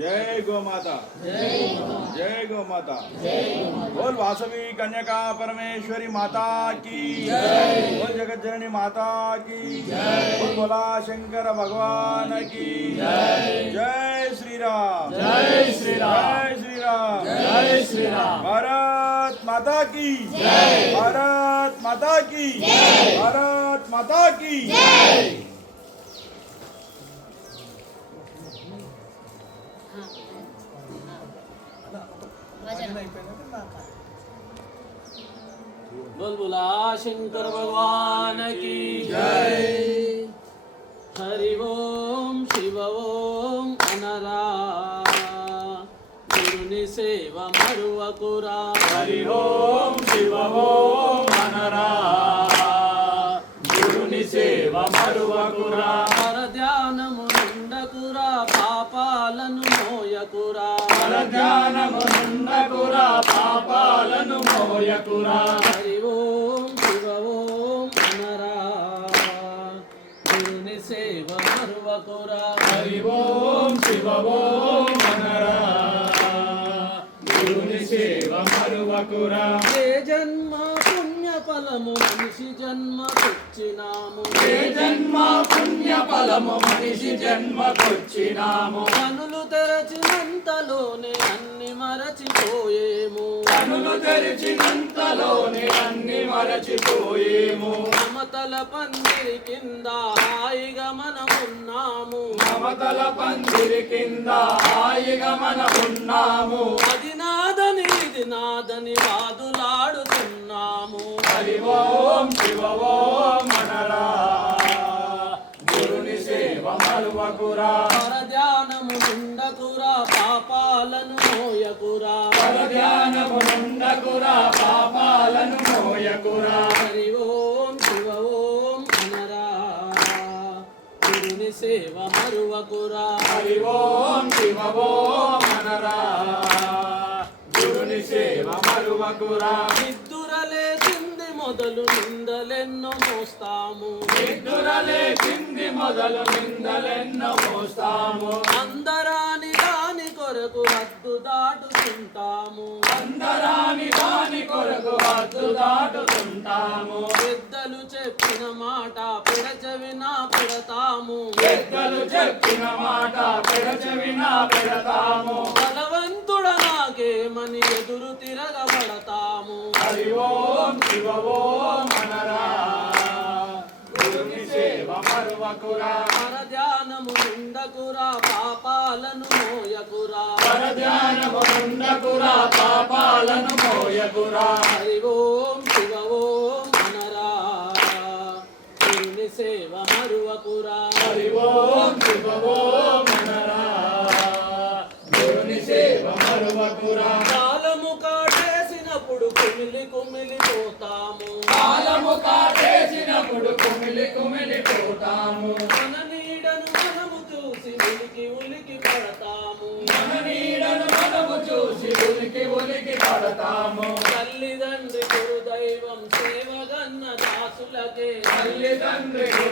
जय गौ माता, जय गौ माता। बोल वासवी कन्यका परमेश्वरी माता की जय। बोल जगत जननी माता की जय। बोल बोला शंकर भगवान की जय। जय श्री राम, जय श्री राम, जय श्री राम, जय श्री राम। भारत माता की जय, भारत माता की जय, भारत माता की जय। बोल बोला शंकर भगवान की जय। हरि ओम शिव ओम अनरा गुरुनि सेव मरुवकुरा। हरि ओम शिव ओम अनरा गुरुनि सेव मरुवकुरा। हर ध्यानము నుండకురా పాపాలను మోయకురా। హర ధ్యానము నుండకురా పాపాలను మోయకురా। హరి ఓం శివ ఓం అనరా గురుని సేవ మరువకురా। హరి ఓం శివ ఓం అనరా గురుని సేవ మరువకురా। ఏ జన్మ పుణ్య ఫలము మనిషి జన్మకొచ్చినాము। ఏ జన్మ పుణ్య ఫలము మనిషి జన్మకొచ్చినాము। కనులు తెరచినంతలోనే అన్ని మరచిపోయేము। కనులు తెరిచినంతలోనే అన్ని మరచిపోయేము। మమతల పందిరి కింద హాయిగా మనమున్నాము। మమతల పందిరి కింద హాయిగా మనమున్నాము। అది నాదని ఇది నాదని వాదులాడుతున్నాము। హరి ఓం శివ ఓం అనరా గురుని సేవ మరువకురా। పర ధ్యానము నుండకురా పాపాలను మోయకురా। పర ధ్యానము నుండకురా పాపాలను మోయకురా। హరి ఓం శివ ఓం అనరా గురుని సేవ మరువకురా। హరి ఓం శివ ఓం అనరా గురుని సేవ మరువకురా। నిద్దురలేచింది మొదలు నిందలెన్నో మోస్తాము। నిద్దురలేచింది మొదలు నిందలెన్నో మోస్తాము। అందరాని దాని కొరకు హద్దు దాటుతుంటాము। అందరాని దాని కొరకు హద్దు దాటుతుంటాము। పెద్దలు చెప్పిన మాట పెడచెవిన పెడతాము। పెద్దలు చెప్పిన మాట పెడచెవిన పెడతాము। బలవంతుడ నాకేమని ఎదురు తిరగబడతాము। హరి ఓం శివ ఓం అనరా గురుని సేవ మరువకురా। పర ధ్యానము నుండకురా పాపాలను మోయకురా। పర ధ్యానము నుండకురా పాపాలను మోయకురా। హరి ఓం శివ ఓం అనరా గురుని సేవ మరువకురా। హరి ఓం శివ ఓం అనరా గురుని సేవ మరువకురా। కాలము కాటేసినప్పుడు కుమిలి కుమిలి పోతాము। కాలము కాటేసినప్పుడు కుమిలి కుమిలి పోతాము। మన నీడను మనము చూసి ఉలికి ఉలికి పడతాము। మన నీడను మనము చూసి ఉలికి ఉలికి పడతాము। తల్లిదండ్రి గురు దైవం సేవగన్న దాసులకే తల్లిదండ్రి గురు